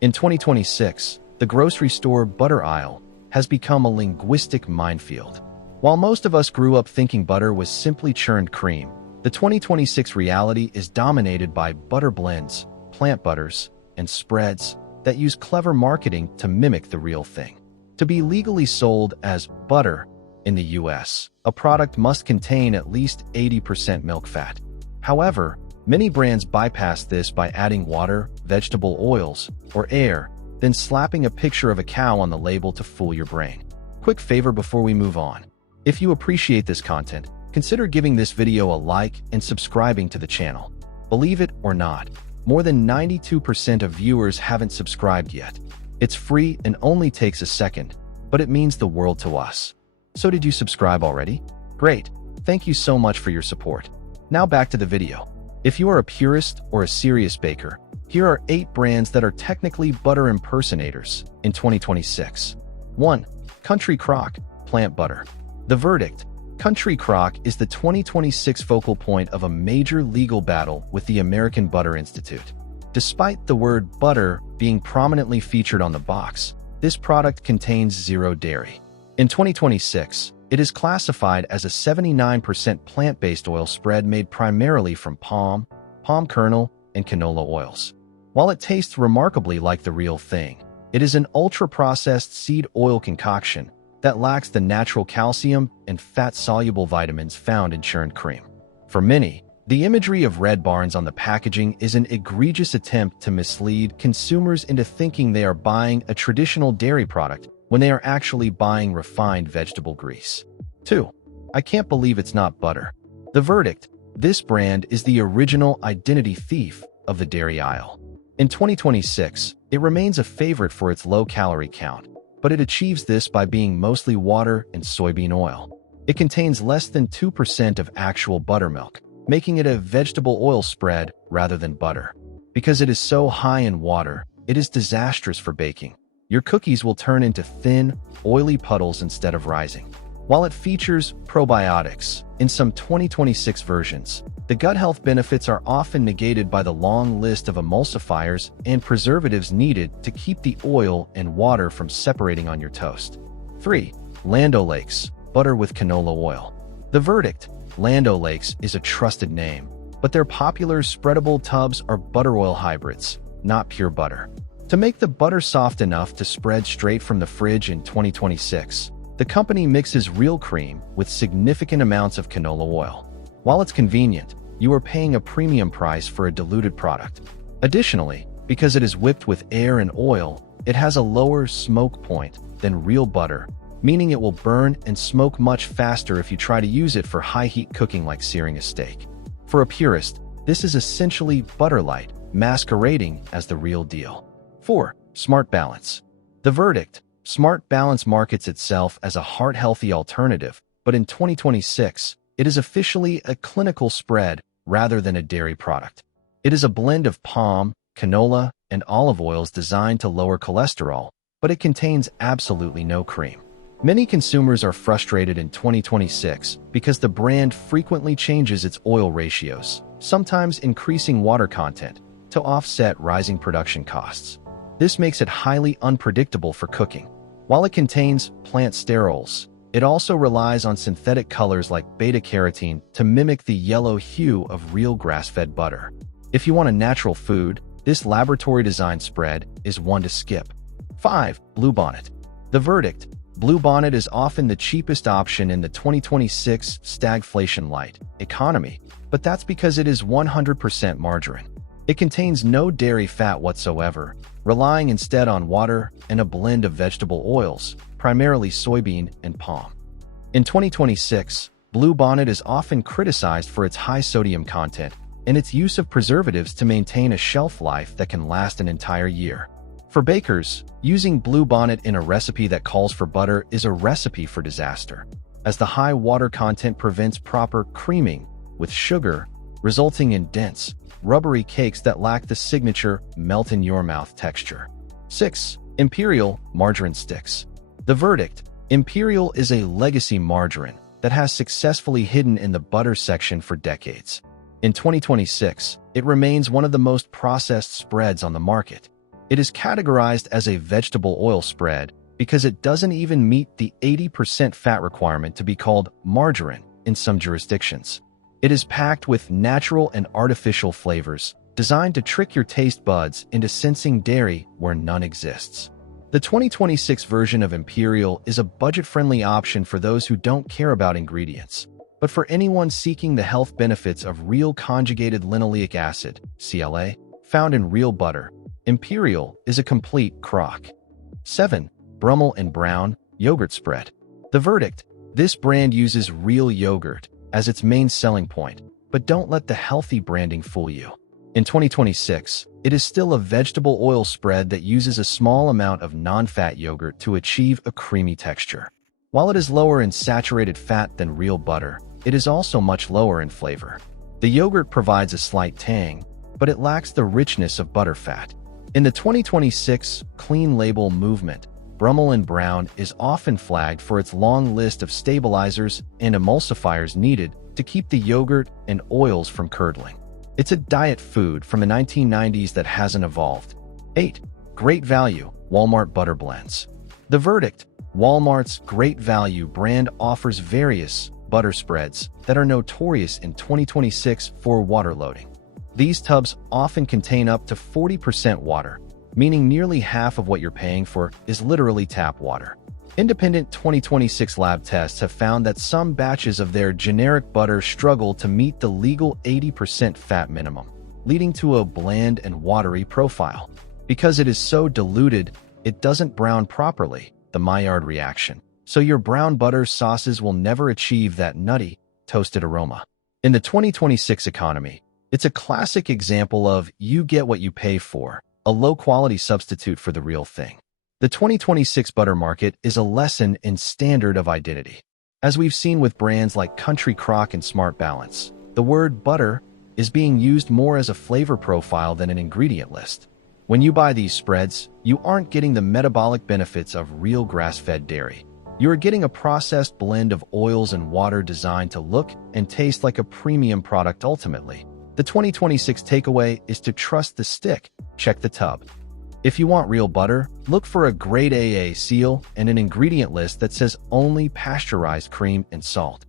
In 2026, the grocery store butter aisle has become a linguistic minefield. While most of us grew up thinking butter was simply churned cream, the 2026 reality is dominated by butter blends, plant butters, and spreads that use clever marketing to mimic the real thing. To be legally sold as butter in the US, a product must contain at least 80% milk fat. However, many brands bypass this by adding water, vegetable oils, or air, then slapping a picture of a cow on the label to fool your brain. Quick favor before we move on. If you appreciate this content, consider giving this video a like and subscribing to the channel. Believe it or not, more than 92% of viewers haven't subscribed yet. It's free and only takes a second, but it means the world to us. So did you subscribe already? Great, thank you so much for your support. Now back to the video. If you are a purist or a serious baker, here are 8 brands that are technically butter impersonators in 2026. 1. Country Crock Plant Butter. The verdict: Country Crock is the 2026 focal point of a major legal battle with the American Butter Institute. Despite the word butter being prominently featured on the box, this product contains zero dairy. In 2026, it is classified as a 79% plant-based oil spread made primarily from palm kernel, and canola oils. While it tastes remarkably like the real thing, it is an ultra-processed seed oil concoction that lacks the natural calcium and fat-soluble vitamins found in churned cream. For many, the imagery of red barns on the packaging is an egregious attempt to mislead consumers into thinking they are buying a traditional dairy product when they are actually buying refined vegetable grease. 2. I can't believe it's not butter. The verdict: this brand is the original identity thief of the dairy aisle. In 2026, it remains a favorite for its low calorie count, but it achieves this by being mostly water and soybean oil. It contains less than 2% of actual buttermilk, making it a vegetable oil spread rather than butter. Because it is so high in water, it is disastrous for baking. Your cookies will turn into thin, oily puddles instead of rising. While it features probiotics in some 2026 versions, the gut health benefits are often negated by the long list of emulsifiers and preservatives needed to keep the oil and water from separating on your toast. 3. Land O'Lakes Butter with Canola Oil. The verdict: Land O'Lakes is a trusted name, but their popular spreadable tubs are butter oil hybrids, not pure butter. To make the butter soft enough to spread straight from the fridge in 2026, the company mixes real cream with significant amounts of canola oil. While it's convenient, you are paying a premium price for a diluted product. Additionally, because it is whipped with air and oil, it has a lower smoke point than real butter, meaning it will burn and smoke much faster if you try to use it for high-heat cooking like searing a steak. For a purist, this is essentially Butter Light, masquerading as the real deal. 4. Smart Balance. The verdict: Smart Balance markets itself as a heart-healthy alternative, but in 2026, it is officially a clinical spread rather than a dairy product. It is a blend of palm, canola, and olive oils designed to lower cholesterol, but it contains absolutely no cream. Many consumers are frustrated in 2026 because the brand frequently changes its oil ratios, sometimes increasing water content, to offset rising production costs. This makes it highly unpredictable for cooking. While it contains plant sterols, it also relies on synthetic colors like beta-carotene to mimic the yellow hue of real grass-fed butter. If you want a natural food, this laboratory-designed spread is one to skip. 5. Bluebonnet. The verdict: Bluebonnet is often the cheapest option in the 2026 stagflation light economy, but that's because it is 100% margarine. It contains no dairy fat whatsoever, relying instead on water and a blend of vegetable oils, primarily soybean and palm. In 2026, Bluebonnet is often criticized for its high sodium content and its use of preservatives to maintain a shelf life that can last an entire year. For bakers, using Bluebonnet in a recipe that calls for butter is a recipe for disaster, as the high water content prevents proper creaming with sugar, resulting in dense, rubbery cakes that lack the signature melt-in-your-mouth texture. 6. Imperial Margarine Sticks. The verdict: Imperial is a legacy margarine that has successfully hidden in the butter section for decades. In 2026, it remains one of the most processed spreads on the market. It is categorized as a vegetable oil spread because it doesn't even meet the 80% fat requirement to be called margarine in some jurisdictions. It is packed with natural and artificial flavors, designed to trick your taste buds into sensing dairy where none exists. The 2026 version of Imperial is a budget-friendly option for those who don't care about ingredients. But for anyone seeking the health benefits of real conjugated linoleic acid, CLA, found in real butter, Imperial is a complete crock. 7. Brummel and Brown Yogurt Spread. The verdict: this brand uses real yogurt as its main selling point, but don't let the healthy branding fool you. In 2026, it is still a vegetable oil spread that uses a small amount of non-fat yogurt to achieve a creamy texture. While it is lower in saturated fat than real butter, it is also much lower in flavor. The yogurt provides a slight tang, but it lacks the richness of butterfat. In the 2026 clean label movement, Brummel and Brown is often flagged for its long list of stabilizers and emulsifiers needed to keep the yogurt and oils from curdling. It's a diet food from the 1990s that hasn't evolved. 8. Great Value Walmart Butter Blends. The verdict: Walmart's Great Value brand offers various butter spreads that are notorious in 2026 for water loading. These tubs often contain up to 40% water, meaning nearly half of what you're paying for is literally tap water. Independent 2026 lab tests have found that some batches of their generic butter struggle to meet the legal 80% fat minimum, leading to a bland and watery profile. Because it is so diluted, it doesn't brown properly, the Maillard reaction. So your brown butter sauces will never achieve that nutty, toasted aroma. In the 2026 economy, it's a classic example of you get what you pay for, a low-quality substitute for the real thing. The 2026 butter market is a lesson in standard of identity. As we've seen with brands like Country Crock and Smart Balance, the word butter is being used more as a flavor profile than an ingredient list. When you buy these spreads, you aren't getting the metabolic benefits of real grass-fed dairy. You are getting a processed blend of oils and water designed to look and taste like a premium product ultimately. The 2026 takeaway is to trust the stick, check the tub. If you want real butter, look for a grade AA seal and an ingredient list that says only pasteurized cream and salt.